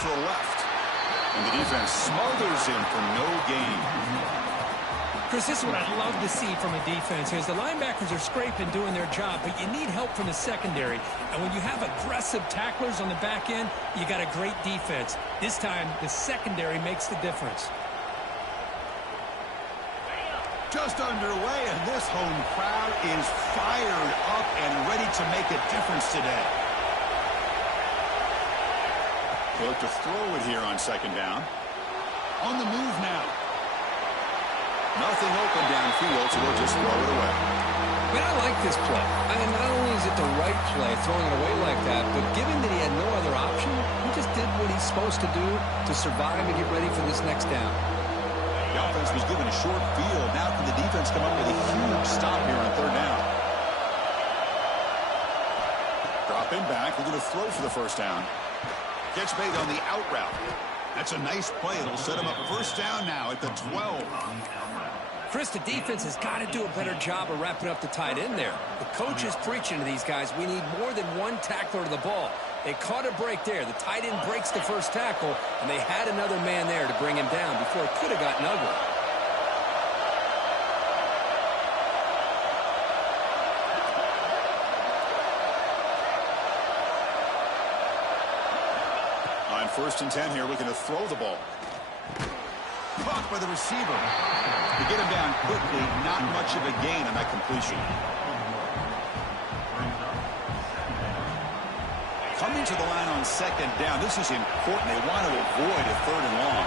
to the left. And the defense smothers him for no gain. Chris, this is what I love to see from a defense is the linebackers are scraping, doing their job, but you need help from the secondary. And when you have aggressive tacklers on the back end, you got a great defense. This time, the secondary makes the difference. Just underway, and this home crowd is fired up and ready to make a difference today. They'll look to throw it here on second down. On the move now. Nothing open downfield, so they'll just throw it away. Man, I like this play. And not only is it the right play, throwing it away like that, but given that he had no other option, he just did what he's supposed to do to survive and get ready for this next down. The offense was given a short field. Now can the defense come up with a huge stop here on third down? Drop in back. They're going to throw for the first down. Catch made on the out route. That's a nice play. It'll set him up first down now at the 12. Chris, the defense has got to do a better job of wrapping up the tight end there. The coach is preaching to these guys, we need more than one tackler to the ball. They caught a break there. The tight end breaks the first tackle, and they had another man there to bring him down before it could have gotten ugly. On 1st and 10 here, looking to throw the ball. Caught by the receiver. To get him down quickly, not much of a gain on that completion. Coming to the line on second down. This is important. They want to avoid a third and long.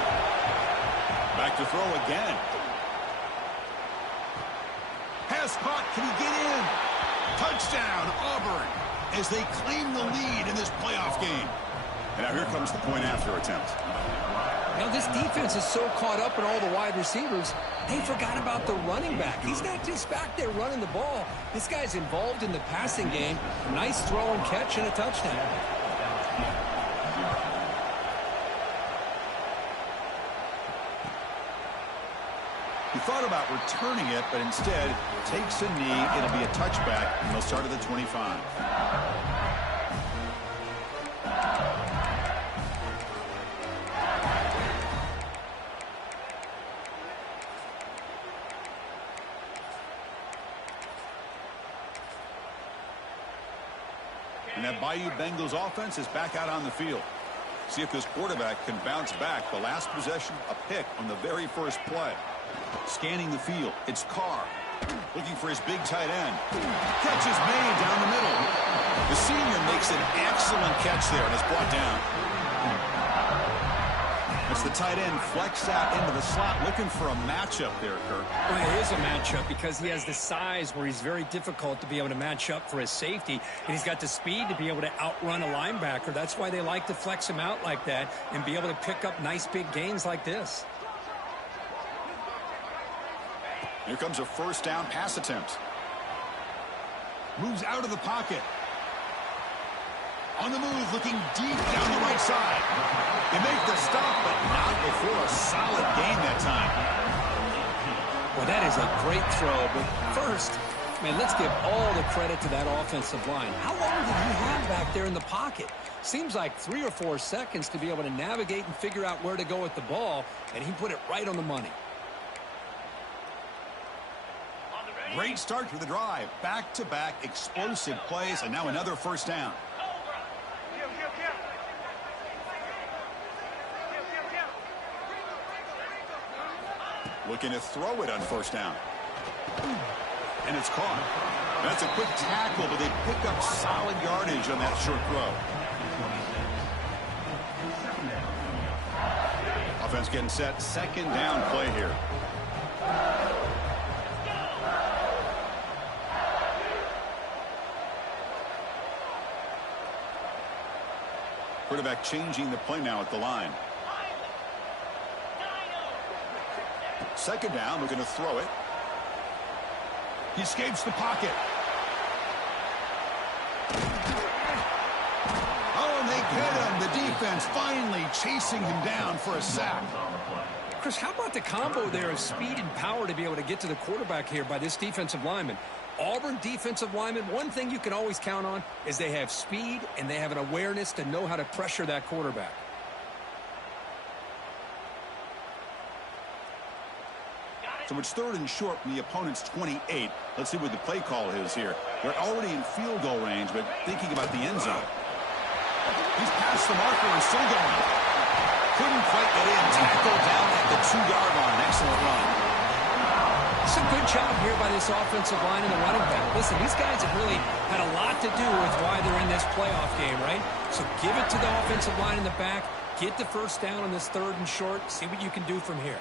Back to throw again. Pass caught. Can he get in? Touchdown, Auburn, as they claim the lead in this playoff game. And now here comes the point after attempt. Now this defense is so caught up in all the wide receivers, they forgot about the running back. He's not just back there running the ball. This guy's involved in the passing game. Nice throw and catch and a touchdown. He thought about returning it, but instead takes a knee. It'll be a touchback, and they'll start at the 25. And that Bayou Bengals offense is back out on the field. See if this quarterback can bounce back. The last possession, a pick on the very first play. Scanning the field, it's Carr. Looking for his big tight end. Catch is made down the middle. The senior makes an excellent catch there and is brought down. It's the tight end flex out into the slot, looking for a matchup there, Kirk. Well, it is a matchup because he has the size where he's very difficult to be able to match up for his safety, and he's got the speed to be able to outrun a linebacker. That's why they like to flex him out like that and be able to pick up nice big gains like this. Here comes a first down pass attempt. Moves out of the pocket. On the move, looking deep down the right side. They make the stop, but not before a solid gain that time. Well, that is a great throw, but first, man, let's give all the credit to that offensive line. How long did he have back there in the pocket? Seems like 3 or 4 seconds to be able to navigate and figure out where to go with the ball, and he put it right on the money. Great start to the drive. Back-to-back explosive plays, and now another first down. Looking to throw it on first down. And it's caught. That's a quick tackle, but they pick up solid yardage on that short throw. Offense getting set. Second down play here. Quarterback changing the play now at the line. Second down, we're going to throw it. He escapes the pocket. Oh, and they get him. The defense finally chasing him down for a sack. Chris, how about the combo there of speed and power to be able to get to the quarterback here by this defensive lineman? Auburn defensive lineman, one thing you can always count on is they have speed and they have an awareness to know how to pressure that quarterback. So it's 3rd and short from the opponent's 28. Let's see what the play call is here. They're already in field goal range, but thinking about the end zone. He's past the marker and still going. Couldn't quite get in. Tackled down at the 2-yard line. Excellent run. It's a good job here by this offensive line and the running back. Listen, these guys have really had a lot to do with why they're in this playoff game, right? So give it to the offensive line in the back. Get the first down on this 3rd and short. See what you can do from here.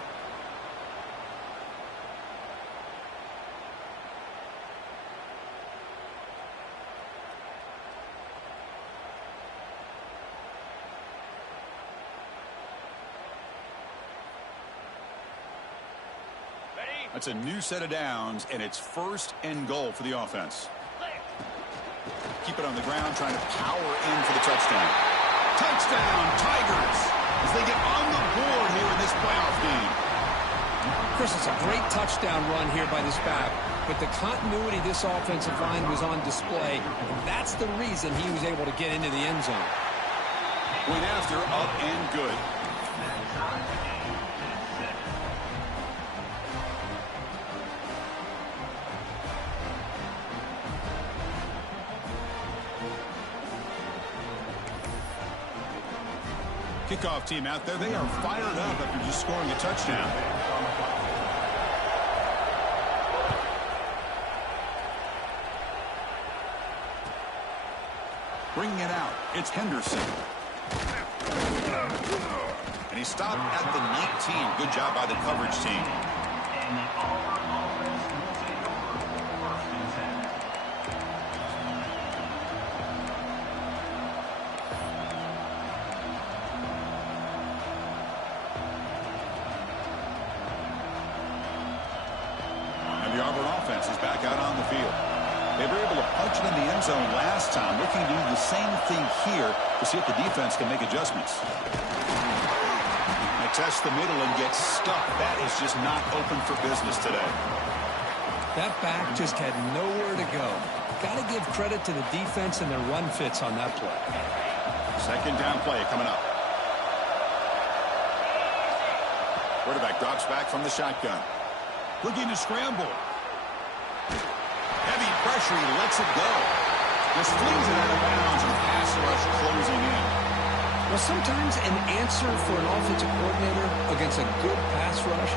That's a new set of downs, and it's 1st and goal for the offense. Keep it on the ground, trying to power in for the touchdown. Touchdown, Tigers, as they get on the board here in this playoff game. Chris, it's a great touchdown run here by this back, but the continuity of this offensive line was on display, and that's the reason he was able to get into the end zone. Went after, up and good. Kickoff team out there. They are fired up after just scoring a touchdown. Bringing it out. It's Henderson. And he stopped at the 19. Good job by the coverage team. The Auburn offense is back out on the field. They were able to punch it in the end zone last time. Looking to do the same thing here to see if the defense can make adjustments. They test the middle and get stuck. That is just not open for business today. That back just had nowhere to go. Got to give credit to the defense and their run fits on that play. 2nd down play coming up. Quarterback drops back from the shotgun. Looking to scramble. Heavy pressure, he lets it go. Just flings it out of bounds and pass rush closing in. Well, sometimes an answer for an offensive coordinator against a good pass rush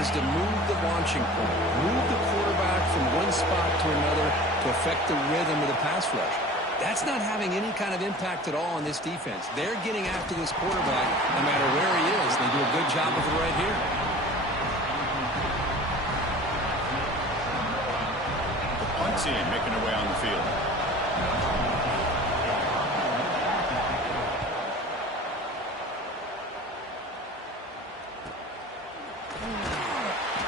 is to move the launching point. Move the quarterback from one spot to another to affect the rhythm of the pass rush. That's not having any kind of impact at all on this defense. They're getting after this quarterback no matter where he is. They do a good job of it right here. Team making their way on the field.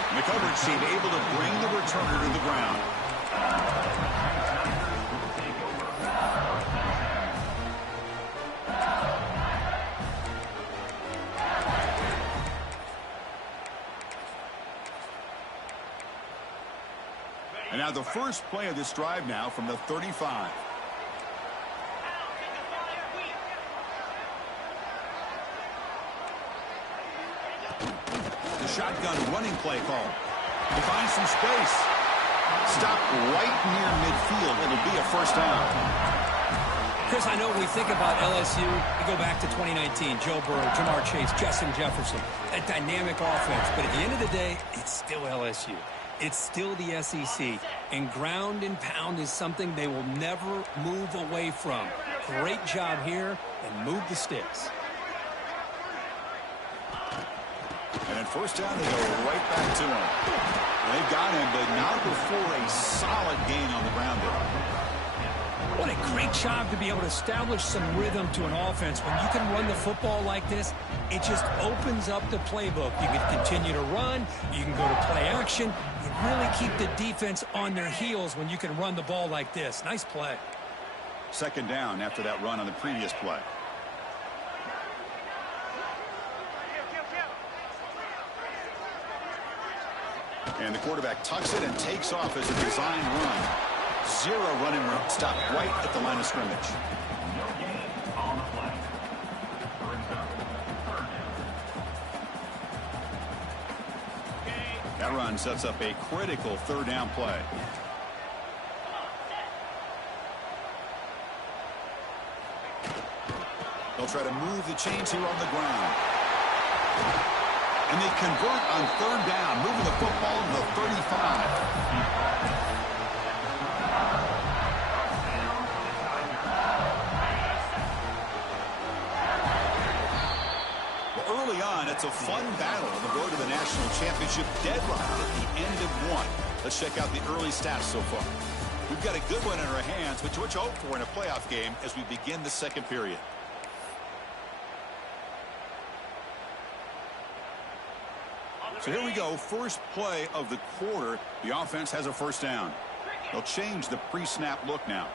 And the coverage team able to bring the returner to the ground. And now the first play of this drive now from the 35. The shotgun running play call. He finds some space. Stopped right near midfield. It'll be a 1st down. Chris, I know when we think about LSU, we go back to 2019, Joe Burrow, Jamar Chase, Justin Jefferson, a dynamic offense. But at the end of the day, it's still LSU. It's still the SEC, and ground and pound is something they will never move away from. Great job here, and move the sticks. And at 1st down, they go right back to him. They've got him, but not before a solid gain on the ground there. What a great job to be able to establish some rhythm to an offense. When you can run the football like this, it just opens up the playbook. You can continue to run. You can go to play action. You really keep the defense on their heels when you can run the ball like this. Nice play. 2nd down after that run on the previous play. And the quarterback tucks it and takes off as a design run. 0 running room. Stopped right at the line of scrimmage. That run sets up a critical third down play. They'll try to move the chains here on the ground. And they convert on third down, moving the football to the 35. Early on, it's a fun battle on the road to the national championship, deadlocked at the end of one. Let's check out the early stats so far. We've got a good one in our hands, which we hope for in a playoff game as we begin the second period. So here we go, first play of the quarter. The offense has a first down. They'll change the pre-snap look now.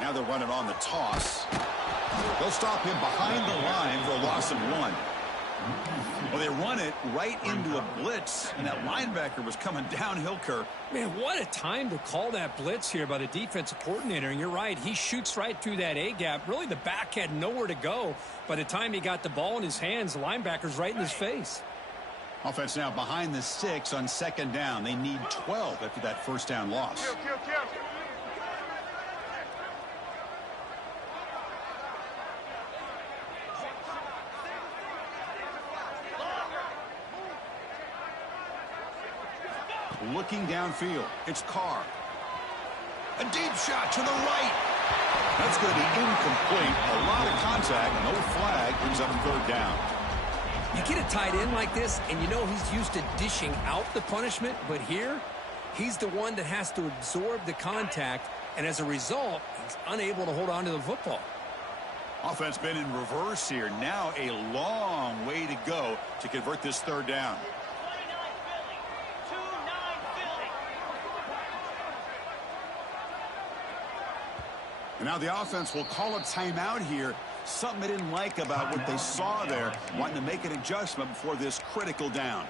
Now they're running on the toss. They'll stop him behind the line for a loss of 1. Well, they run it right into a blitz, and that linebacker was coming downhill, Kirk. Man, what a time to call that blitz here by the defensive coordinator. And you're right, he shoots right through that A-gap. Really, the back had nowhere to go. By the time he got the ball in his hands, the linebacker's right in his face. Offense now behind the 6 on second down. They need 12 after that first down loss. Looking downfield, it's Carr. A deep shot to the right. That's going to be incomplete. A lot of contact, no flag, brings up third down. You get a tight end like this, and you know he's used to dishing out the punishment, but here, he's the one that has to absorb the contact, and as a result, he's unable to hold on to the football. Offense been in reverse here. Now a long way to go to convert this third down. And now the offense will call a timeout here. Something they didn't like about what they saw there. Wanting to make an adjustment before this critical down.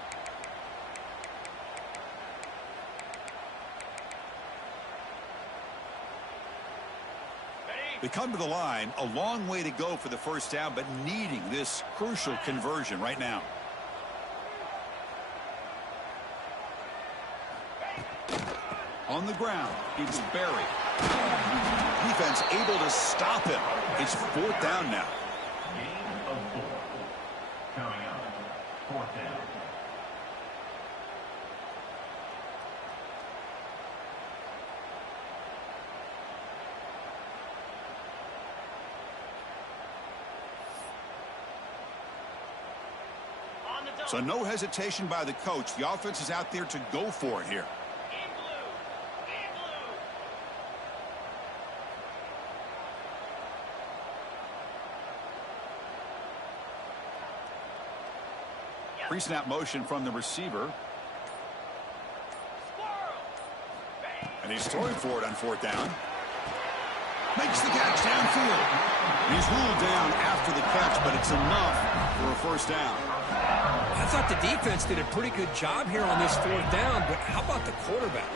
They come to the line. A long way to go for the first down, but needing this crucial conversion right now. On the ground, it's Barry. Defense able to stop him. It's fourth down now. Gain of 4. Coming up, fourth down. So no hesitation by the coach. The offense is out there to go for it here. Pre-snap motion from the receiver. And he's throwing for it on fourth down. Makes the catch downfield. He's ruled down after the catch, but it's enough for a first down. I thought the defense did a pretty good job here on this fourth down, but how about the quarterback?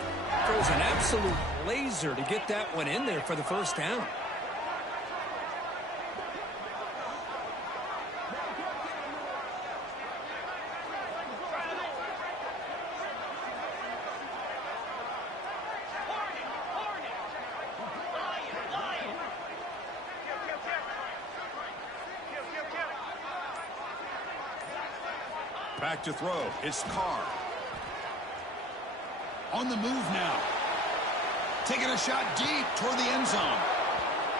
Throws an absolute laser to get that one in there for the first down. Back to throw. It's Carr. On the move now. Taking a shot deep toward the end zone.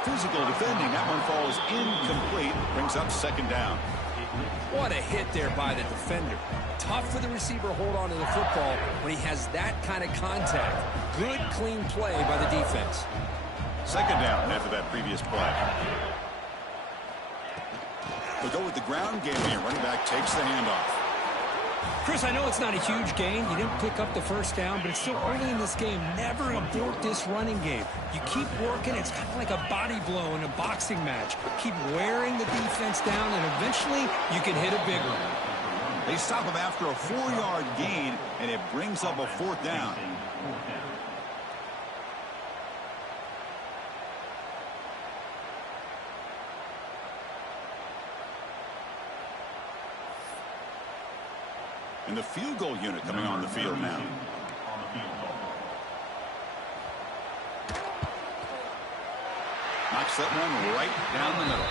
Physical defending. That one falls incomplete. Brings up second down. What a hit there by the defender. Tough for the receiver to hold on to the football when he has that kind of contact. Good, clean play by the defense. Second down after that previous play. We'll go with the ground game here. Running back takes the handoff. Chris, I know it's not a huge gain. You didn't pick up the first down, but it's still early in this game. Never abort this running game. You keep working. It's kind of like a body blow in a boxing match. Keep wearing the defense down, and eventually you can hit a big one. They stop him after a 4-yard gain, and it brings up a fourth down. And the field goal unit coming on the field now. Knocks that one right down the middle.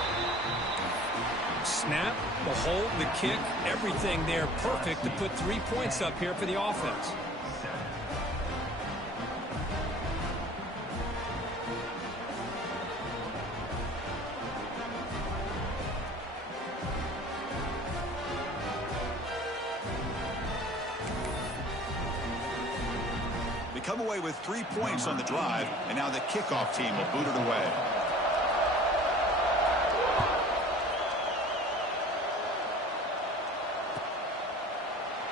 Snap, the hold, the kick, everything there perfect to put 3 points up here for the offense. They come away with 3 points on the drive, and now the kickoff team will boot it away.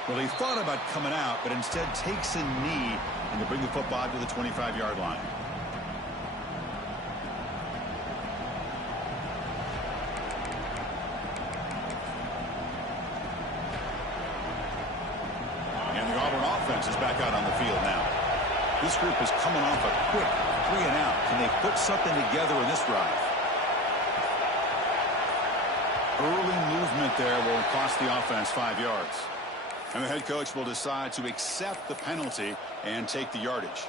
Well, he thought about coming out, but instead takes a knee and to bring the football to the 25-yard line. And the Auburn offense is back out on the field now. This group is coming off a quick 3 and out. Can they put something together in this drive? Early movement there will cost the offense 5 yards. And the head coach will decide to accept the penalty and take the yardage.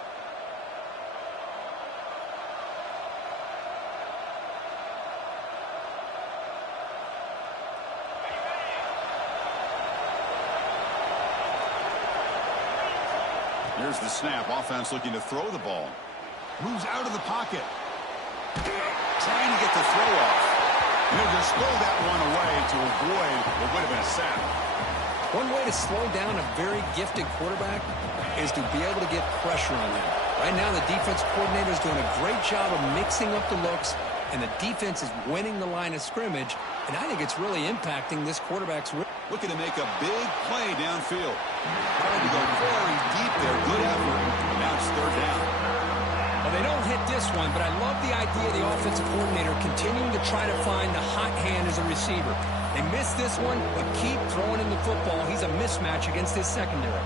Here's the snap. Offense looking to throw the ball. Moves out of the pocket. Trying to get the throw off. And he'll just throw that one away to avoid what would have been a sack. One way to slow down a very gifted quarterback is to be able to get pressure on him. Right now, the defense coordinator is doing a great job of mixing up the looks, and the defense is winning the line of scrimmage, and I think it's really impacting this quarterback's... Looking to make a big play downfield. Trying to go very deep there. Good effort. And now it's 3rd down. Well, they don't hit this one, but I love the idea of the offensive coordinator continuing to try to find the hot hand as a receiver. They missed this one, but keep throwing in the football. He's a mismatch against his secondary.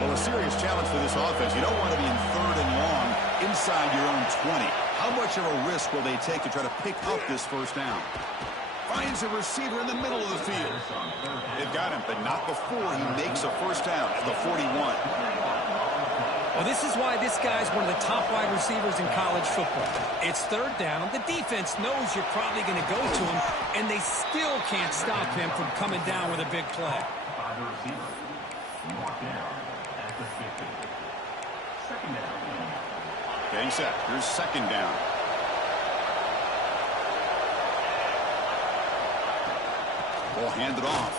Well, a serious challenge for this offense. You don't want to be in 3rd and long inside your own 20. How much of a risk will they take to try to pick up this 1st down? Finds a receiver in the middle of the field. They've got him, but not before he makes a 1st down at the 41. Well, this is why this guy's one of the top wide receivers in college football. It's 3rd down. The defense knows you're probably going to go to him, and they still can't stop him from coming down with a big play. Getting set. Here's 2nd down. Ball handed off.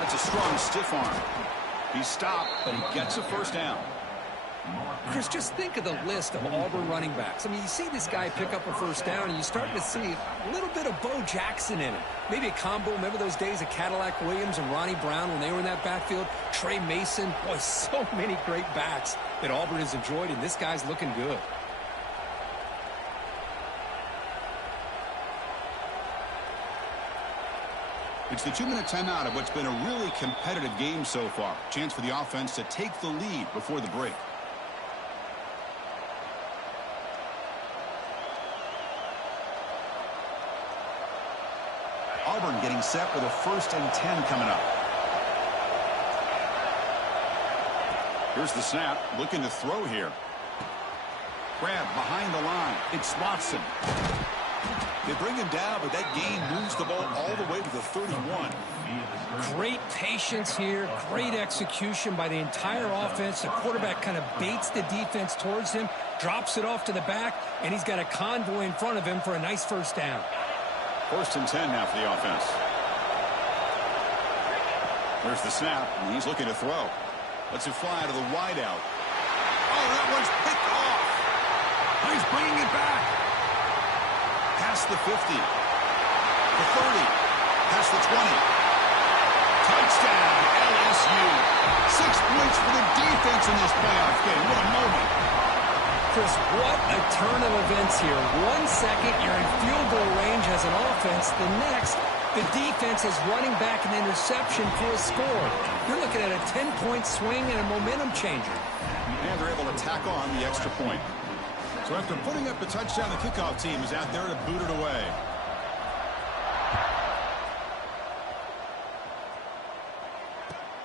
That's a strong stiff arm. He stopped, but he gets a 1st down. Chris, just think of the list of Auburn running backs. I mean, you see this guy pick up a 1st down, and you start to see a little bit of Bo Jackson in him. Maybe a combo. Remember those days of Cadillac Williams and Ronnie Brown when they were in that backfield? Trey Mason. Boy, so many great backs that Auburn has enjoyed, and this guy's looking good. It's the 2-minute timeout of what's been a really competitive game so far. Chance for the offense to take the lead before the break. Auburn getting set with a 1st and 10 coming up. Here's the snap. Looking to throw here. Grab behind the line. It's Watson. They bring him down, but that gain moves the ball all the way to the 31. Great patience here. Great execution by the entire offense. The quarterback kind of baits the defense towards him, drops it off to the back, and he's got a convoy in front of him for a nice 1st down. 1st and 10 now for the offense. There's the snap, and he's looking to throw. Lets it fly to the wideout. Oh, that one's picked off. He's bringing it back. Past the 50. The 30. Past the 20. Touchdown, LSU. 6 points for the defense in this playoff game. What a moment. Chris, what a turn of events here. 1 second, you're in field goal range as an offense. The next, the defense is running back an interception for a score. You're looking at a 10-point swing and a momentum changer. And they're able to tack on the extra point. So after putting up the touchdown, the kickoff team is out there to boot it away.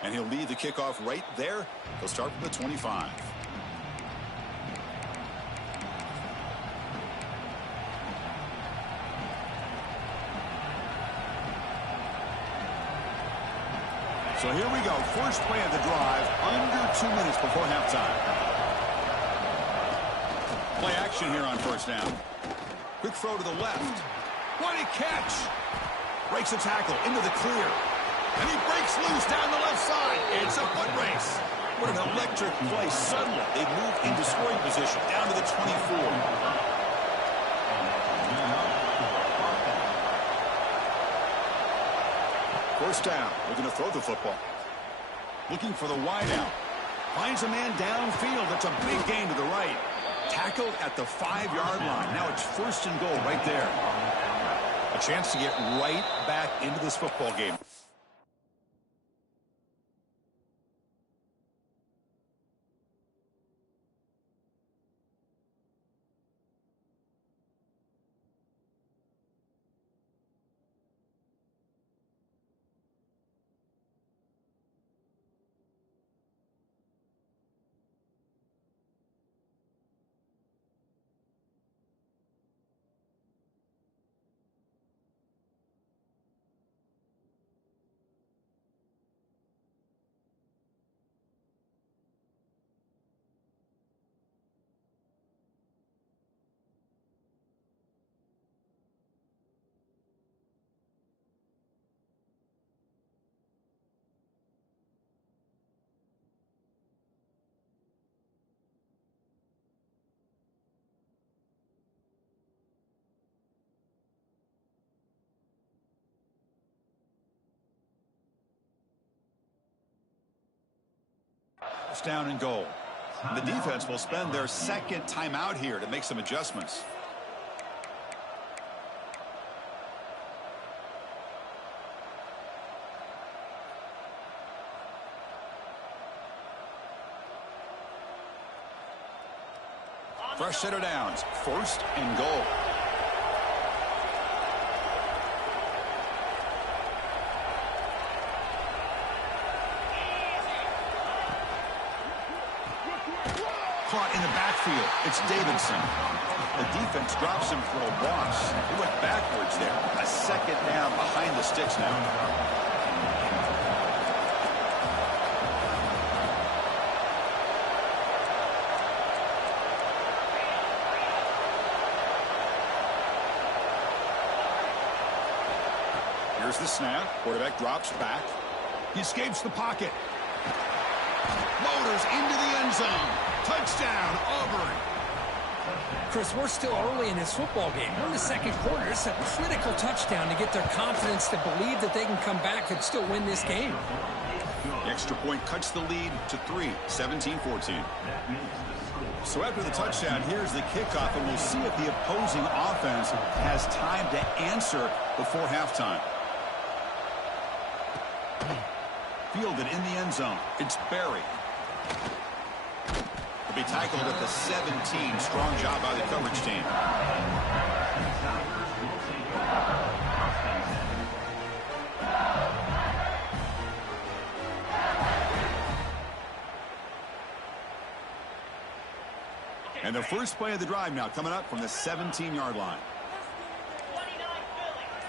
And he'll lead the kickoff right there. He'll start from the 25. So here we go. First play of the drive, under 2 minutes before halftime. Play action here on first down. Quick throw to the left. What a catch! Breaks a tackle into the clear. And he breaks loose down the left side. It's a foot race. What an electric play. Suddenly, they move into scoring position down to the 24. First down, looking to throw the football. Looking for the wideout. Finds a man downfield. That's a big gain to the right. Tackled at the 5-yard line. Now it's first and goal right there. A chance to get right back into this football game. It's down and goal. The defense will spend their second timeout here to make some adjustments. Fresh set of downs. First and goal. Caught in the backfield. It's Davidson. The defense drops him for a loss. He went backwards there. A second down behind the sticks now. Here's the snap. Quarterback drops back. He escapes the pocket. Motors into the end zone. Touchdown, Auburn. Chris, we're still early in this football game. We're in the second quarter. It's a critical touchdown to get their confidence to believe that they can come back and still win this game. The extra point cuts the lead to 3, 17-14. So after the touchdown, here's the kickoff, and we'll see if the opposing offense has time to answer before halftime. Fielded in the end zone. It's Berry. Will be tackled at the 17. Strong job by the coverage team. And the first play of the drive now coming up from the 17-yard line.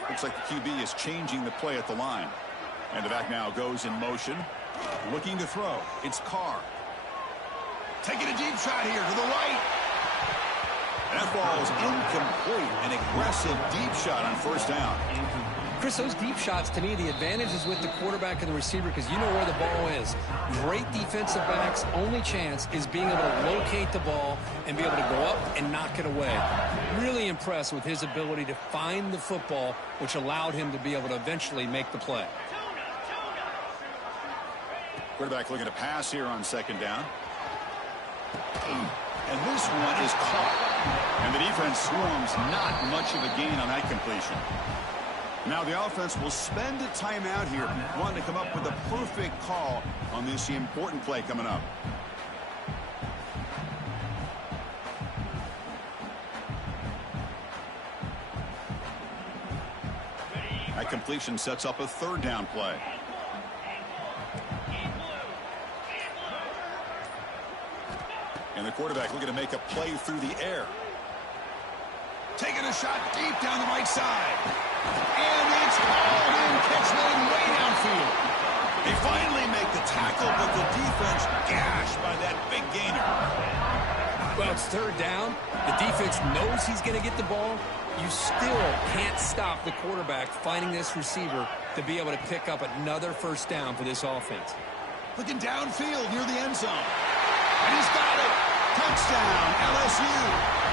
Looks like the QB is changing the play at the line. And the back now goes in motion. Looking to throw. It's Carr. Taking a deep shot here to the right. And that ball is incomplete. An aggressive deep shot on first down. Chris, those deep shots, to me, the advantage is with the quarterback and the receiver because you know where the ball is. Great defensive backs, only chance is being able to locate the ball and be able to go up and knock it away. Really impressed with his ability to find the football, which allowed him to be able to eventually make the play. Quarterback looking to pass here on second down. And this one is caught. And the defense swarms not much of a gain on that completion. Now the offense will spend a timeout here, wanting to come up with a perfect call on this important play coming up. That completion sets up a third down play. And the quarterback looking to make a play through the air. Taking a shot deep down the right side. And it's hauled in, catch lane way downfield. They finally make the tackle, but the defense gashed by that big gainer. Well, it's third down. The defense knows he's going to get the ball. You still can't stop the quarterback finding this receiver to be able to pick up another first down for this offense. Looking downfield near the end zone. And he's got it. Touchdown, LSU.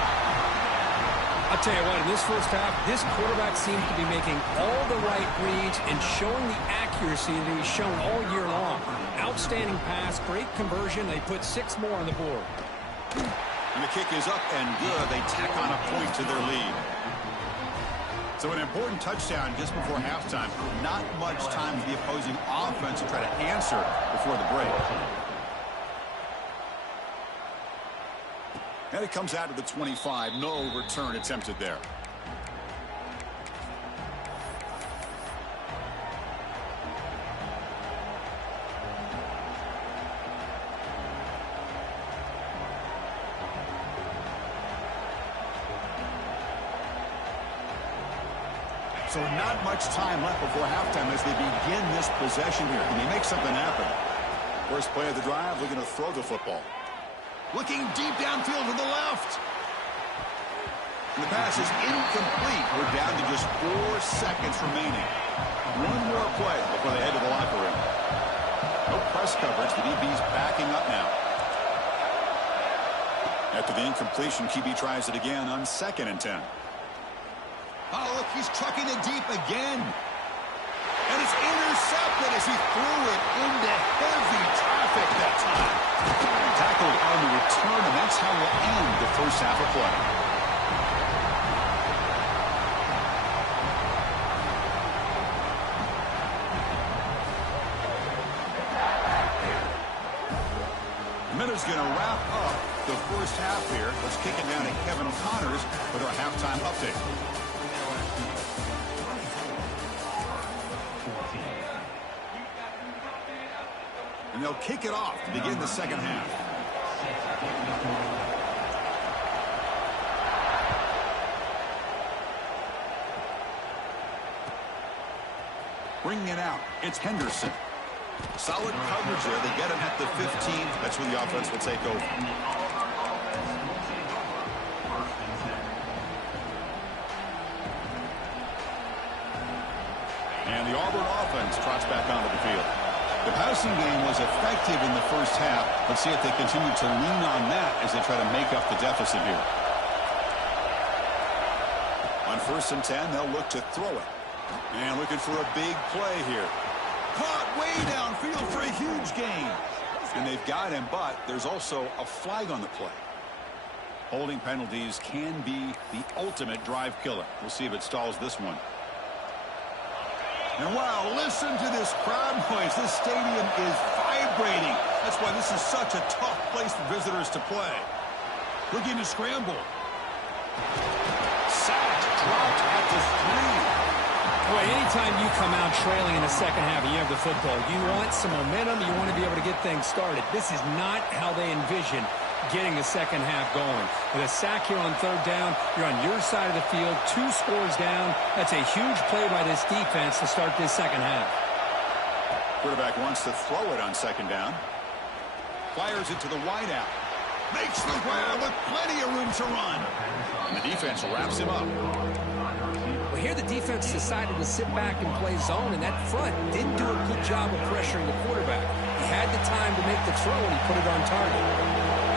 I'll tell you what, in this first half, this quarterback seems to be making all the right reads and showing the accuracy that he's shown all year long. Outstanding pass, great conversion. They put 6 more on the board. And the kick is up and good. They tack on a point to their lead. So an important touchdown just before halftime. Not much time for the opposing offense to try to answer before the break. And it comes out to the 25. No return attempted there. So not much time left before halftime as they begin this possession here. Can they make something happen? First play of the drive, looking to throw the football. Looking deep downfield to the left. And the pass is incomplete. We're down to just 4 seconds remaining. One more play before they head to the locker room. No press coverage. The DB's backing up now. After the incompletion, QB tries it again on 2nd and 10. Oh, look, he's trucking it deep again. And it's intercepted as he threw it into heavy traffic that time. Tackled on the return, and that's how we'll end the first half of play. Miller's going to wrap up the first half here. Let's kick it down to Kevin Connors with our halftime update. And they'll kick it off to begin the second half. Bringing it out, it's Henderson. Solid coverage there. They get him at the 15. That's where the offense will take over. And the Auburn offense trots back onto the field. The passing game was effective in the first half. Let's see if they continue to lean on that as they try to make up the deficit here. On 1st and 10, they'll look to throw it. And looking for a big play here. Caught way downfield for a huge gain. And they've got him, but there's also a flag on the play. Holding penalties can be the ultimate drive killer. We'll see if it stalls this one. And wow, listen to this crowd noise. This stadium is vibrating. That's why this is such a tough place for visitors to play. Looking to scramble. Sacked, dropped at the 3. Boy, anytime you come out trailing in the second half and you have the football, you want some momentum. You want to be able to get things started. This is not how they envision getting the second half going. With a sack here on 3rd down, you're on your side of the field, 2 scores down. That's a huge play by this defense to start this second half. Quarterback wants to throw it on 2nd down. Fires it to the wideout. Makes the grab with plenty of room to run. And the defense wraps him up. Well, here the defense decided to sit back and play zone, and that front didn't do a good job of pressuring the quarterback. He had the time to make the throw, and he put it on target.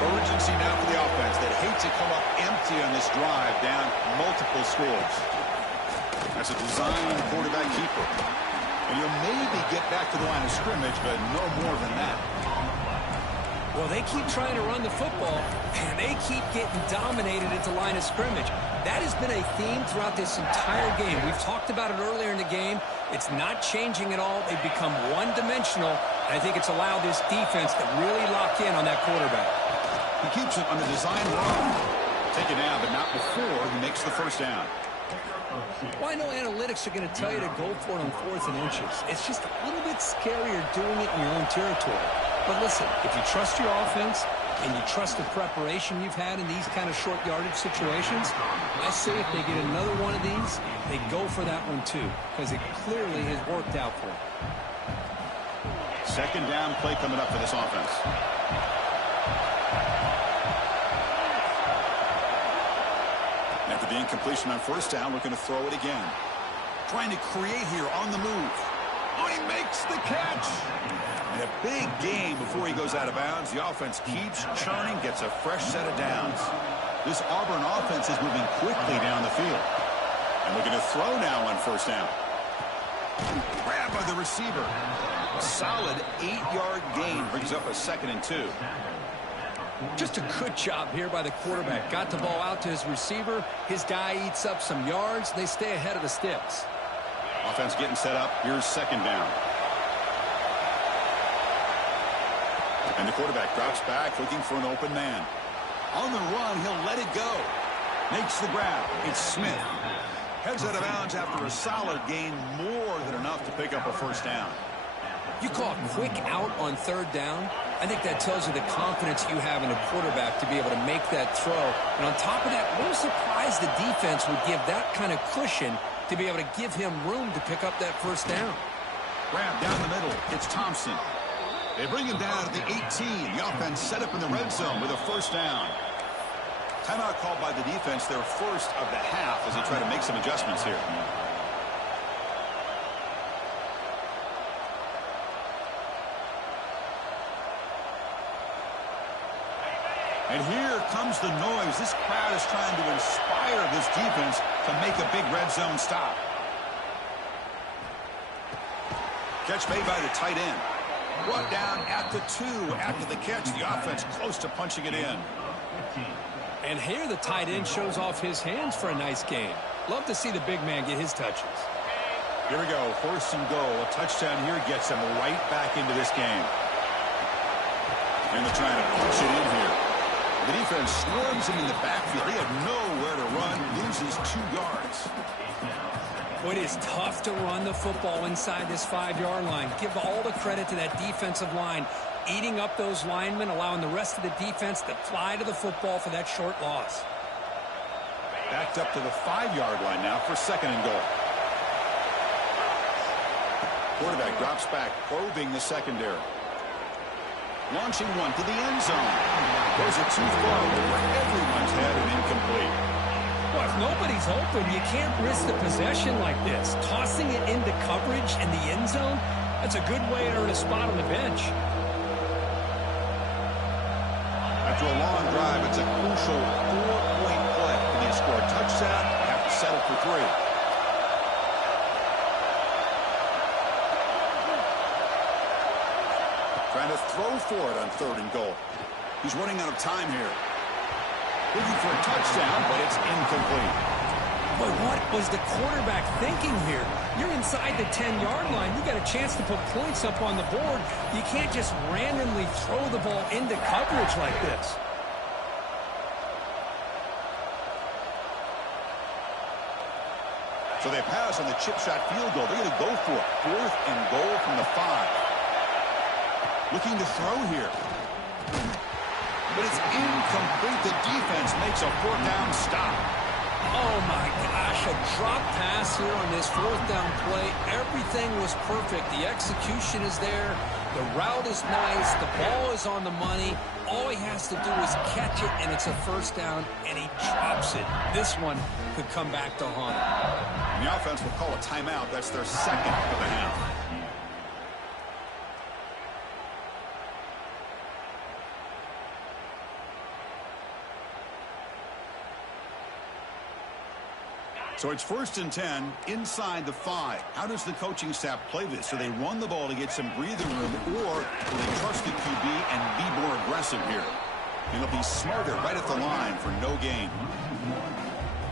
Urgency now for the offense that hate to come up empty on this drive, down multiple scores. That's a design quarterback keeper. And you'll maybe get back to the line of scrimmage, but no more than that. Well, they keep trying to run the football, and they keep getting dominated at the line of scrimmage. That has been a theme throughout this entire game. We've talked about it earlier in the game. It's not changing at all. They've become one-dimensional, and I think it's allowed this defense to really lock in on that quarterback. He keeps it on the design run. Take it down, but not before he makes the first down. Well, I know analytics are going to tell you to go for it on 4th and inches. It's just a little bit scarier doing it in your own territory. But listen, if you trust your offense, and you trust the preparation you've had in these kind of short yardage situations, I say if they get another one of these, they go for that one too, because it clearly has worked out for them. Second down play coming up for this offense. After the incompletion on first down, looking to throw it again. Trying to create here on the move. Oh, he makes the catch. And a big gain before he goes out of bounds. The offense keeps churning, gets a fresh set of downs. This Auburn offense is moving quickly down the field. And looking to throw now on first down. Grabbed by the receiver. A solid 8-yard gain brings up a 2nd and 2. Just a good job here by the quarterback. Got the ball out to his receiver. His guy eats up some yards. They stay ahead of the sticks. Offense getting set up. Here's second down. And the quarterback drops back looking for an open man. On the run, he'll let it go. Makes the grab. It's Smith. Heads out of bounds after a solid gain, more than enough to pick up a first down. You call a quick out on third down. I think that tells you the confidence you have in a quarterback to be able to make that throw. And on top of that, what a surprise the defense would give that kind of cushion to be able to give him room to pick up that first down. Grab down the middle. It's Thompson. They bring him down at the 18. The offense set up in the red zone with a first down. Timeout called by the defense, their first of the half, as they try to make some adjustments here. And here comes the noise. This crowd is trying to inspire this defense to make a big red zone stop. Catch made by the tight end. Brought down at the 2 after the catch. The offense close to punching it in. And here the tight end shows off his hands for a nice game. Love to see the big man get his touches. Here we go. First and goal. A touchdown here gets them right back into this game. And they're trying to punch it in here. The defense swarms him in the backfield. They have nowhere to run. Loses 2 yards. Boy, it is tough to run the football inside this 5-yard line. Give all the credit to that defensive line, eating up those linemen, allowing the rest of the defense to fly to the football for that short loss. Backed up to the 5-yard line now for second and goal. Quarterback drops back, probing the secondary. Launching one to the end zone. Goes it too far over everyone's head and incomplete. Well, if nobody's open, you can't risk the possession like this. Tossing it into coverage in the end zone, that's a good way to earn a spot on the bench. After a long drive, it's a crucial 4-point play. If you score a touchdown, you have to settle for 3. Trying to throw for it on third and goal. He's running out of time here. Looking for a touchdown, but it's incomplete. But what was the quarterback thinking here? You're inside the 10-yard line. You got a chance to put points up on the board. You can't just randomly throw the ball into coverage like this. So they pass on the chip shot field goal. They're going to go for it. 4th and goal from the 5. Looking to throw here. But it's incomplete. The defense makes a 4th down stop. Oh, my gosh, a drop pass here on this 4th down play. Everything was perfect. The execution is there. The route is nice. The ball is on the money. All he has to do is catch it, and it's a first down, and he drops it. This one could come back to haunt him. And the offense will call a timeout. That's their second of the half. So it's 1st and 10 inside the 5. How does the coaching staff play this? Do they run the ball to get some breathing room, or do they trust the QB and be more aggressive here? And they'll be smarter right at the line for no gain.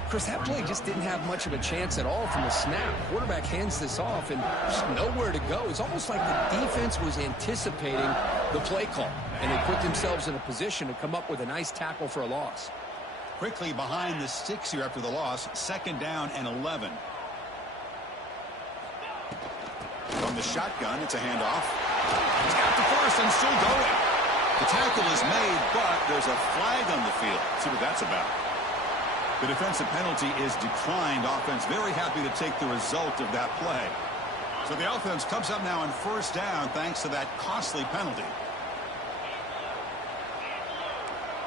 Chris, that play just didn't have much of a chance at all from the snap. Quarterback hands this off and just nowhere to go. It's almost like the defense was anticipating the play call, and they put themselves in a position to come up with a nice tackle for a loss. Quickly behind the sticks here after the loss. 2nd down and 11. From the shotgun, it's a handoff. He's got the first and still going. The tackle is made, but there's a flag on the field. Let's see what that's about. The defensive penalty is declined. Offense very happy to take the result of that play. So the offense comes up now on first down thanks to that costly penalty.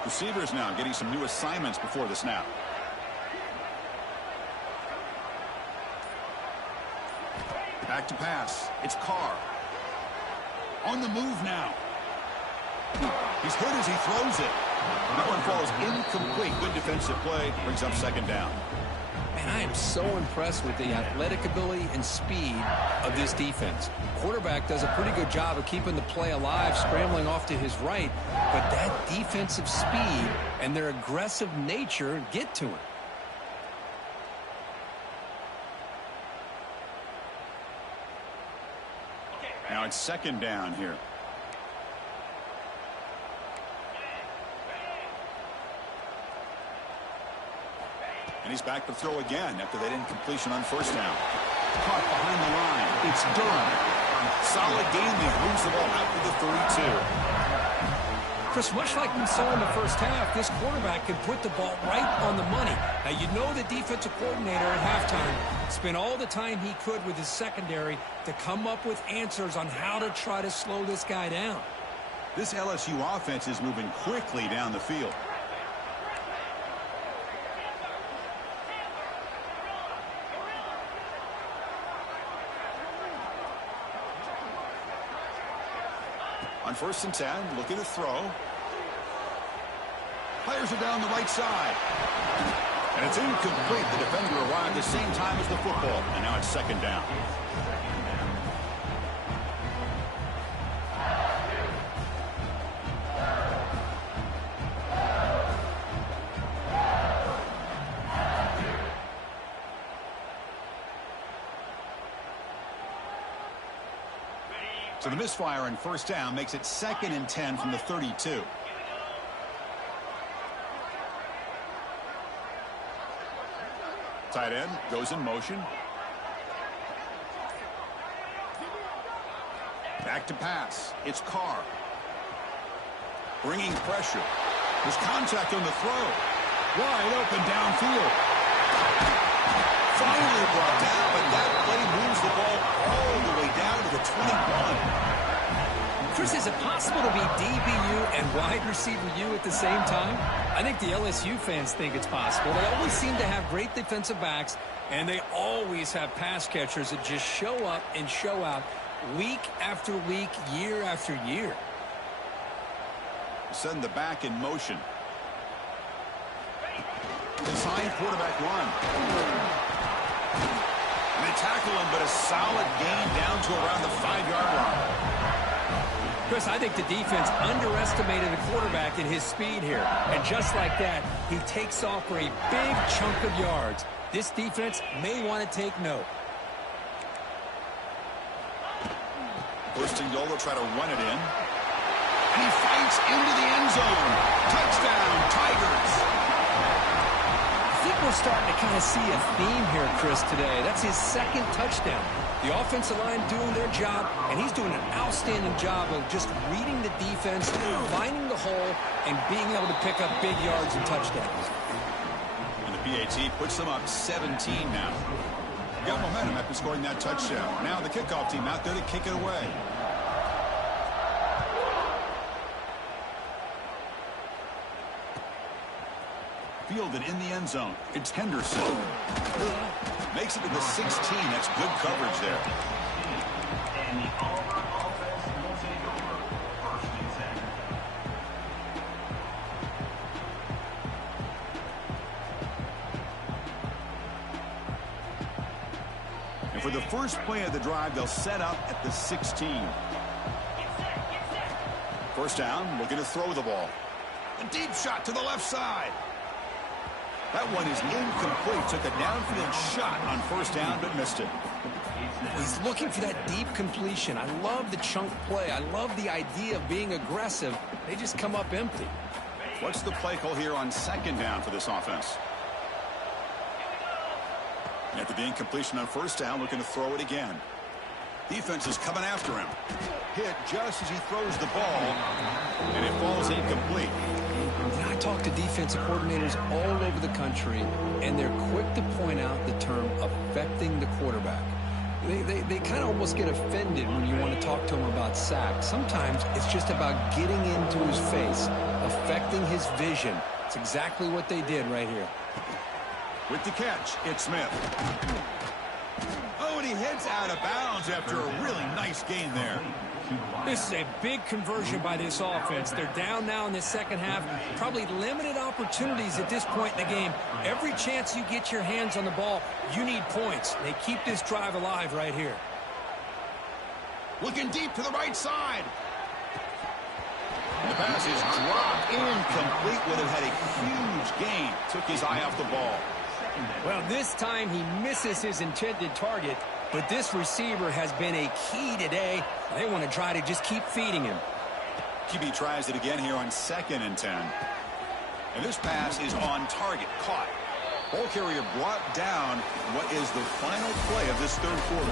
Receivers now getting some new assignments before the snap. Back to pass. It's Carr. On the move now. He's hit as he throws it. That one falls incomplete. Good defensive play. Brings up second down. Man, I am so impressed with the athletic ability and speed of this defense. Quarterback does a pretty good job of keeping the play alive, scrambling off to his right. But that defensive speed and their aggressive nature get to him. Now it's second down here. And he's back to throw again after that incompletion on first down. Caught behind the line. It's Durham. Solid gain there. Moves the ball out to the 32. Chris, much like we saw in the first half, this quarterback can put the ball right on the money. Now, you know the defensive coordinator at halftime spent all the time he could with his secondary to come up with answers on how to try to slow this guy down. This LSU offense is moving quickly down the field. On first and 10, looking to throw. Fires it down the right side. And it's incomplete. The defender arrived at the same time as the football. And now it's second down. So the misfire on first down makes it second and 10 from the 32. Tight end goes in motion. Back to pass. It's Carr. Bringing pressure. There's contact on the throw. Wide open downfield. Finally brought down, but that play moves the ball all the way down to the 21. Chris, is it possible to be DBU and wide receiver U at the same time? I think the LSU fans think it's possible. They always seem to have great defensive backs, and they always have pass catchers that just show up and show out week after week, year after year. Send the back in motion. Inside quarterback run. And they tackle him, but a solid gain down to around the 5-yard line. Chris, I think the defense underestimated the quarterback in his speed here. And just like that, he takes off for a big chunk of yards. This defense may want to take note. First and goal, they'll try to run it in. And he fights into the end zone. Touchdown, Tigers. I think we're starting to kind of see a theme here, Chris, today. That's his second touchdown. The offensive line doing their job, and he's doing an outstanding job of just reading the defense, finding the hole, and being able to pick up big yards and touchdowns. And the PAT puts them up 17 now. Got momentum after scoring that touchdown. Now the kickoff team out there to kick it away. Fielded in the end zone. It's Henderson. Makes it to the 16. That's good coverage there. And the Auburn offense will take over first and 10. And for the first play of the drive, they'll set up at the 16. First down, looking to throw the ball. A deep shot to the left side. That one is incomplete. Took a downfield shot on first down, but missed it. He's looking for that deep completion. I love the chunk play. I love the idea of being aggressive. They just come up empty. What's the play call here on second down for this offense? After the incompletion on first down, looking to throw it again. Defense is coming after him. Hit just as he throws the ball, and it falls incomplete. I talk to defensive coordinators all over the country, and they're quick to point out the term affecting the quarterback. They kind of almost get offended when you want to talk to them about sacks. Sometimes it's just about getting into his face, affecting his vision. It's exactly what they did right here. With the catch, it's Smith. Oh, and he heads out of bounds after a really nice gain there. This is a big conversion by this offense. They're down now in the second half. Probably limited opportunities at this point in the game. Every chance you get your hands on the ball, you need points. They keep this drive alive right here. Looking deep to the right side. And the pass is dropped incomplete. Would have had a huge gain. Took his eye off the ball. Well, this time he misses his intended target, but this receiver has been a key today. They want to try to just keep feeding him. QB tries it again here on 2nd and 10. And this pass is on target. Caught. Ball carrier brought down what is the final play of this third quarter.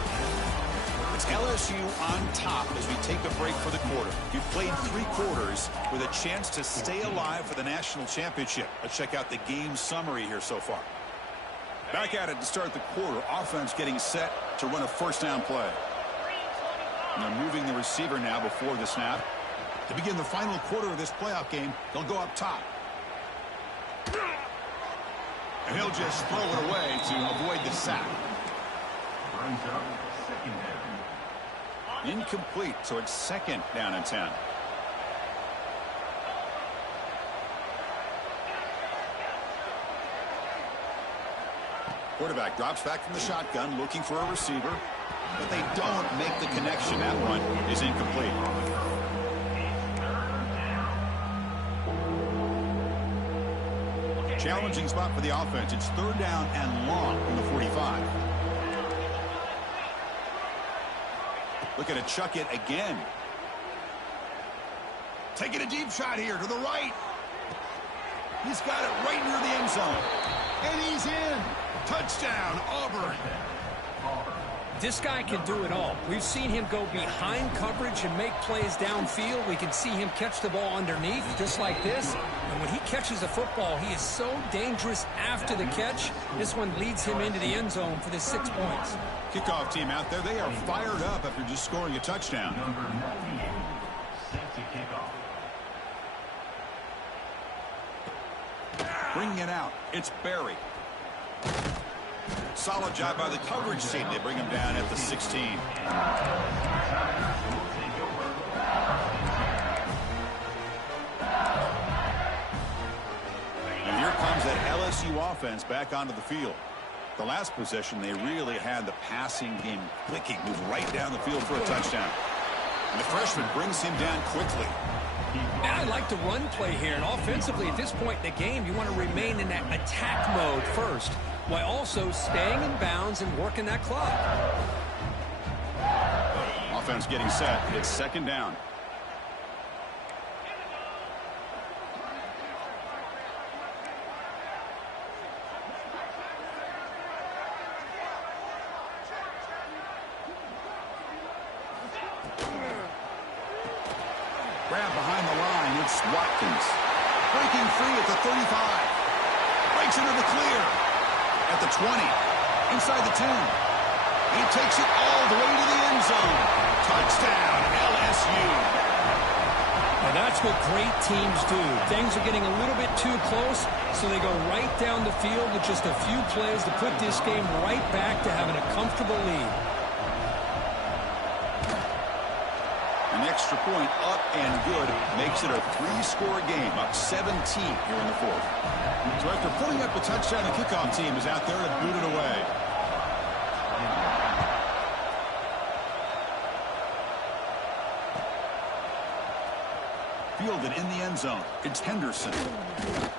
It's LSU on top as we take a break for the quarter. You've played 3 quarters with a chance to stay alive for the national championship. Let's check out the game summary here so far. Back at it to start the quarter. Offense getting set to run a first down play. And they're moving the receiver now before the snap. To begin the final quarter of this playoff game, they'll go up top. And he'll just throw it away to avoid the sack. Brings up 2nd down. Incomplete, so it's 2nd down and 10. Quarterback drops back from the shotgun, looking for a receiver, but they don't make the connection. That one is incomplete. Challenging spot for the offense. It's 3rd down and long from the 45. Looking to chuck it again. Taking a deep shot here to the right. He's got it right near the end zone. And he's in. Touchdown, Auburn. This guy can do it all. We've seen him go behind coverage and make plays downfield. We can see him catch the ball underneath just like this. And when he catches the football, he is so dangerous after the catch. This one leads him into the end zone for the 6 points. Kickoff team out there. They are fired up after just scoring a touchdown. Number 98, set to kick off. Bringing it out. It's Barry. Solid job by the coverage team. They bring him down at the 16. And here comes that LSU offense back onto the field. The last possession, they really had the passing game clicking. Moved right down the field for a touchdown. And the freshman brings him down quickly. Now I like the run play here, and offensively at this point in the game, you want to remain in that attack mode first, while also staying in bounds and working that clock. Offense getting set. It's 2nd down. Grab behind the line. It's Watkins. Breaking free at the 35. Breaks into the clear. At the 20. Inside the 10. He takes it all the way to the end zone. Touchdown, LSU. And that's what great teams do. Things are getting a little bit too close, so they go right down the field with just a few plays to put this game right back to having a comfortable lead. An extra point up and good makes it a 3-score game, up 17 here in the 4th. So after putting up a touchdown, the kickoff team is out there to boot it away. Fielded in the end zone. It's Henderson.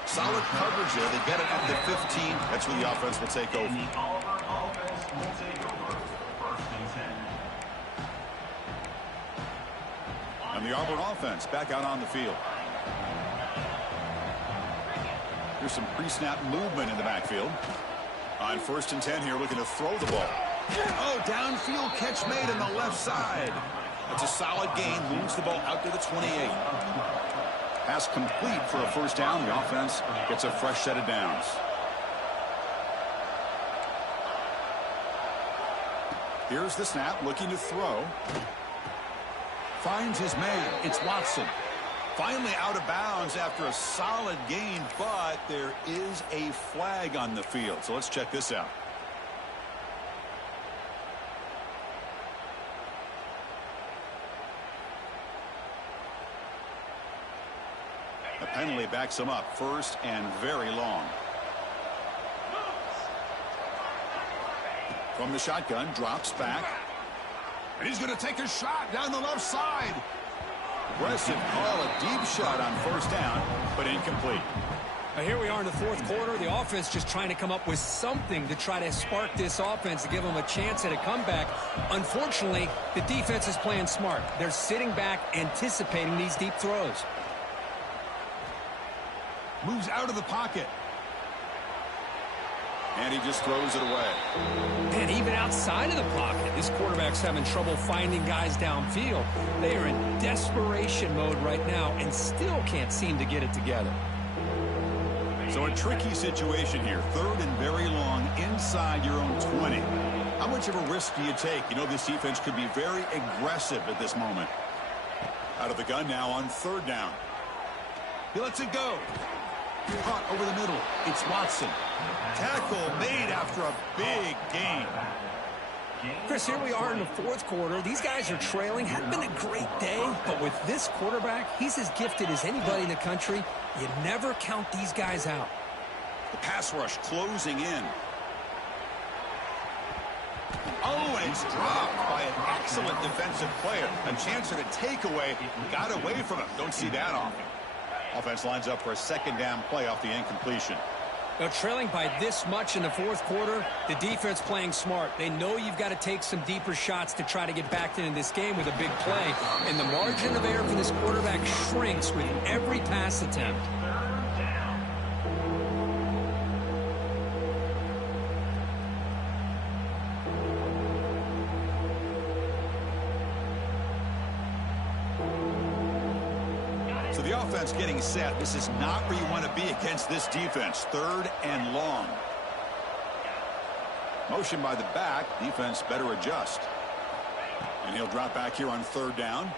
Solid coverage there. They get it at the 15. That's where the offense will take over. And the Auburn offense will take over 1st and 10. And the Auburn offense back out on the field. There's some pre-snap movement in the backfield. On 1st and 10 here, looking to throw the ball. Oh, downfield catch made on the left side. That's a solid gain. Moves the ball out to the 28. Pass complete for a first down. The offense gets a fresh set of downs. Here's the snap, looking to throw. Finds his man. It's Watson. Finally out of bounds after a solid gain, but there is a flag on the field. So let's check this out. The penalty backs him up, first and very long. From the shotgun, drops back. And he's going to take a shot down the left side. Aggressive call, a deep shot on first down, but incomplete. Now here we are in the fourth quarter. The offense just trying to come up with something to try to spark this offense to give them a chance at a comeback. Unfortunately, the defense is playing smart. They're sitting back, anticipating these deep throws. Moves out of the pocket. And he just throws it away. And even outside of the pocket, this quarterback's having trouble finding guys downfield. They are in desperation mode right now and still can't seem to get it together. So a tricky situation here. Third and very long inside your own 20. How much of a risk do you take? You know, this defense could be very aggressive at this moment. Out of the gun now on third down. He lets it go. Caught over the middle. It's Watson. Tackle made after a big gain. Chris, here we are in the fourth quarter. These guys are trailing. Hadn't been a great day, but with this quarterback, he's as gifted as anybody in the country. You never count these guys out. The pass rush closing in. Oh, and it's dropped by an excellent defensive player. A chance at a takeaway. Got away from him. Don't see that often. Offense lines up for a second down play off the incompletion. Now, trailing by this much in the fourth quarter, the defense playing smart. They know you've got to take some deeper shots to try to get back into this game with a big play. And the margin of error for this quarterback shrinks with every pass attempt. So the offense getting set. This is not where you want to be against this defense. Third and long. Motion by the back. Defense better adjust. And he'll drop back here on third down.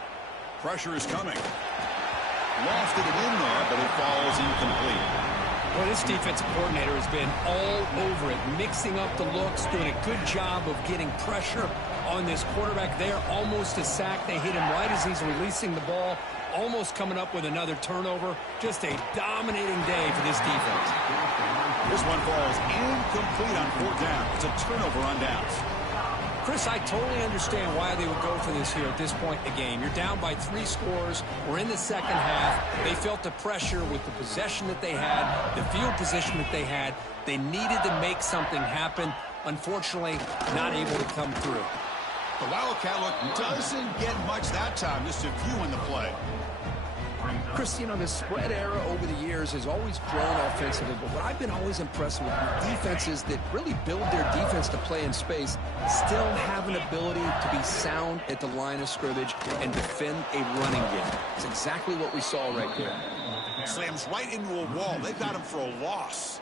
Pressure is coming. Lofted it in there, but it falls incomplete. Well, this defensive coordinator has been all over it, mixing up the looks, doing a good job of getting pressure on this quarterback there. Almost a sack. They hit him right as he's releasing the ball. Almost coming up with another turnover. Just a dominating day for this defense. This one falls incomplete on fourth down. It's a turnover on downs. Chris, I totally understand why they would go for this here at this point in the game. You're down by 3 scores. We're in the second half. They felt the pressure with the possession that they had, the field position that they had. They needed to make something happen. Unfortunately, not able to come through. The Wildcat look doesn't get much that time. Just a few in the play. Chris, you know, the spread era over the years has always grown offensively, but what I've been always impressed with defenses that really build their defense to play in space still have an ability to be sound at the line of scrimmage and defend a running game. It's exactly what we saw right here. Slams right into a wall. They've got him for a loss.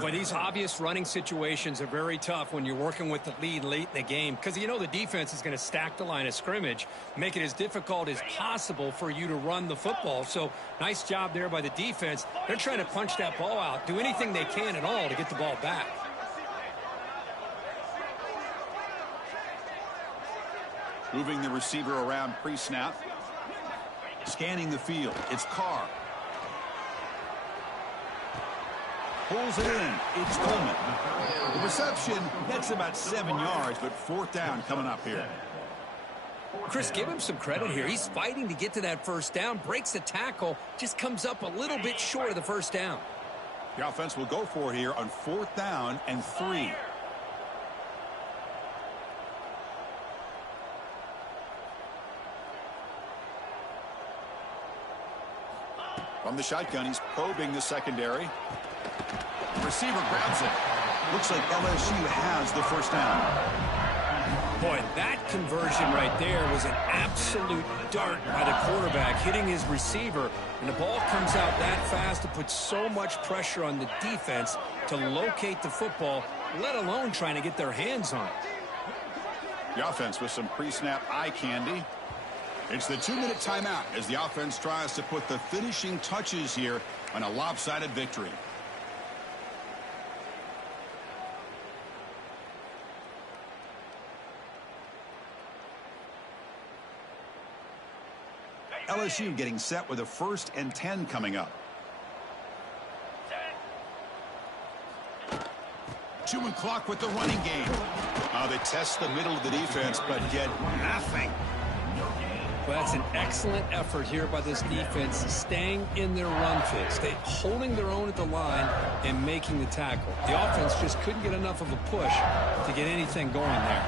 Boy, these obvious running situations are very tough when you're working with the lead late in the game because you know the defense is going to stack the line of scrimmage, make it as difficult as possible for you to run the football. So nice job there by the defense. They're trying to punch that ball out, do anything they can at all to get the ball back. Moving the receiver around pre-snap. Scanning the field. It's Carr. Pulls it in. It's Coleman. The reception, that's about 7 yards, but fourth down coming up here. Chris, give him some credit here. He's fighting to get to that first down, breaks the tackle, just comes up a little bit short of the first down. The offense will go for it here on fourth down and 3. From the shotgun, he's probing the secondary. The receiver grabs it. Looks like LSU has the first down. Boy, that conversion right there was an absolute dart by the quarterback, hitting his receiver, and the ball comes out that fast to put so much pressure on the defense to locate the football, let alone trying to get their hands on it. The offense with some pre-snap eye candy. It's the 2-minute timeout as the offense tries to put the finishing touches here on a lopsided victory. LSU getting set with a 1st and 10 coming up. Chewing clock with the running game. They test the middle of the defense, but get nothing. Well, that's an excellent effort here by this defense, staying in their run fit, holding their own at the line and making the tackle. The offense just couldn't get enough of a push to get anything going there.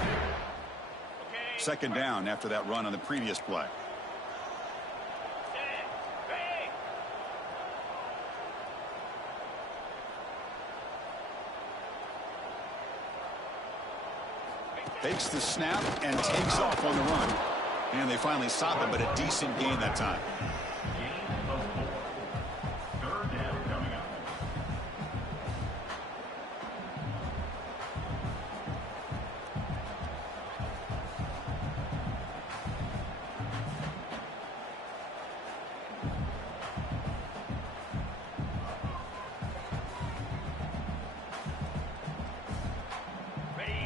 2nd down after that run on the previous play. Takes the snap and takes off on the run. And they finally stop him, but a decent gain that time. Gain of 4. 3rd down coming up.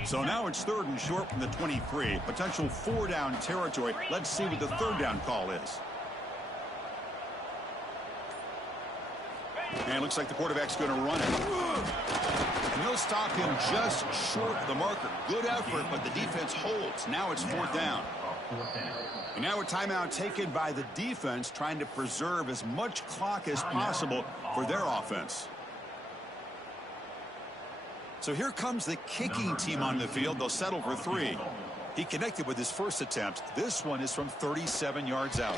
So now it's 3rd and short from the 23. Potential 4-down territory. Let's see what the 3rd down call is. And it looks like the quarterback's going to run it. And they'll stop him just short of the marker. Good effort, but the defense holds. Now it's 4th down. And now a timeout taken by the defense, trying to preserve as much clock as possible for their offense. So here comes the kicking team on the field. They'll settle for 3. He connected with his first attempt. This one is from 37 yards out.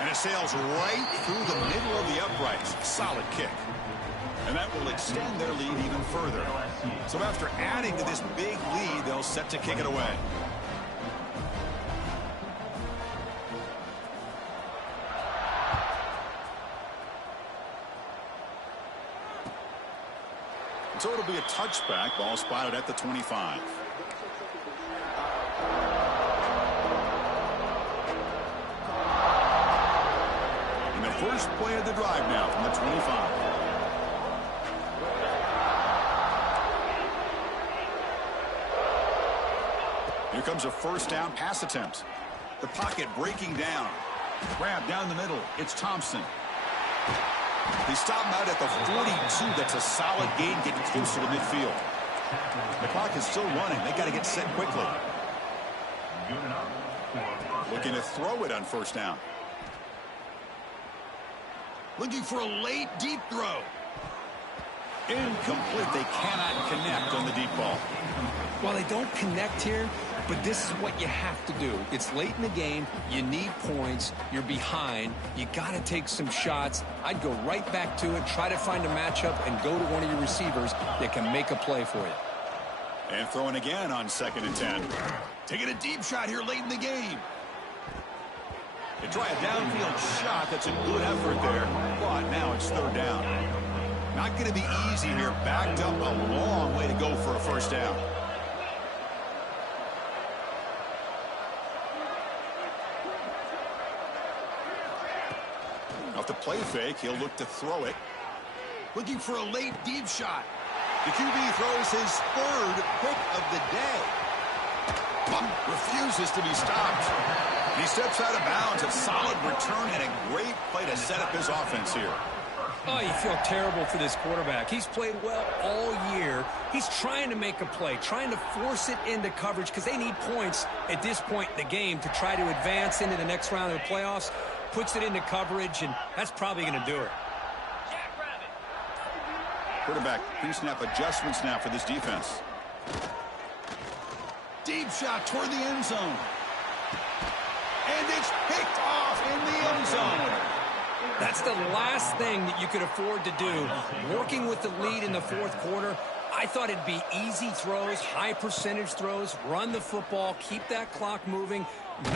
And it sails right through the middle of the uprights. Solid kick. And that will extend their lead even further. So after adding to this big lead, they'll set to kick it away. So it'll be a touchback. Ball spotted at the 25. And the first play of the drive now from the 25. Here comes a 1st down pass attempt. The pocket breaking down. Grab down the middle. It's Thompson. They stop him out at the 42. That's a solid gain, getting closer to midfield. The clock is still running. They got to get set quickly. Looking to throw it on 1st down. Looking for a late deep throw. Incomplete. They cannot connect on the deep ball. Well, they don't connect here, but this is what you have to do. It's late in the game. You need points. You're behind. You got to take some shots. I'd go right back to it, try to find a matchup, and go to one of your receivers that can make a play for you. And throwing again on 2nd and 10. Taking a deep shot here late in the game. They try a downfield shot. That's a good effort there. But now it's 3rd down. Not going to be easy here. Backed up a long way to go for a 1st down. Off the play fake, he'll look to throw it. Looking for a late deep shot. The QB throws his 3rd pick of the day. Refuses to be stopped. He steps out of bounds. A solid return and a great play to set up his offense here. Oh, you feel terrible for this quarterback. He's played well all year. He's trying to make a play, trying to force it into coverage because they need points at this point in the game to try to advance into the next round of the playoffs. Puts it into coverage, and that's probably going to do it. Quarterback pre-snap adjustments now for this defense. Deep shot toward the end zone. And it's picked off in the end zone. That's the last thing that you could afford to do. Working with the lead in the fourth quarter, I thought it'd be easy throws, high percentage throws, run the football, keep that clock moving.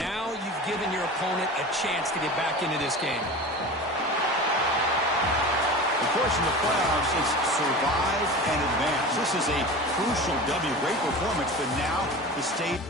Now you've given your opponent a chance to get back into this game. The course in the playoffs is survive and advance. This is a crucial W. Great performance, but now the state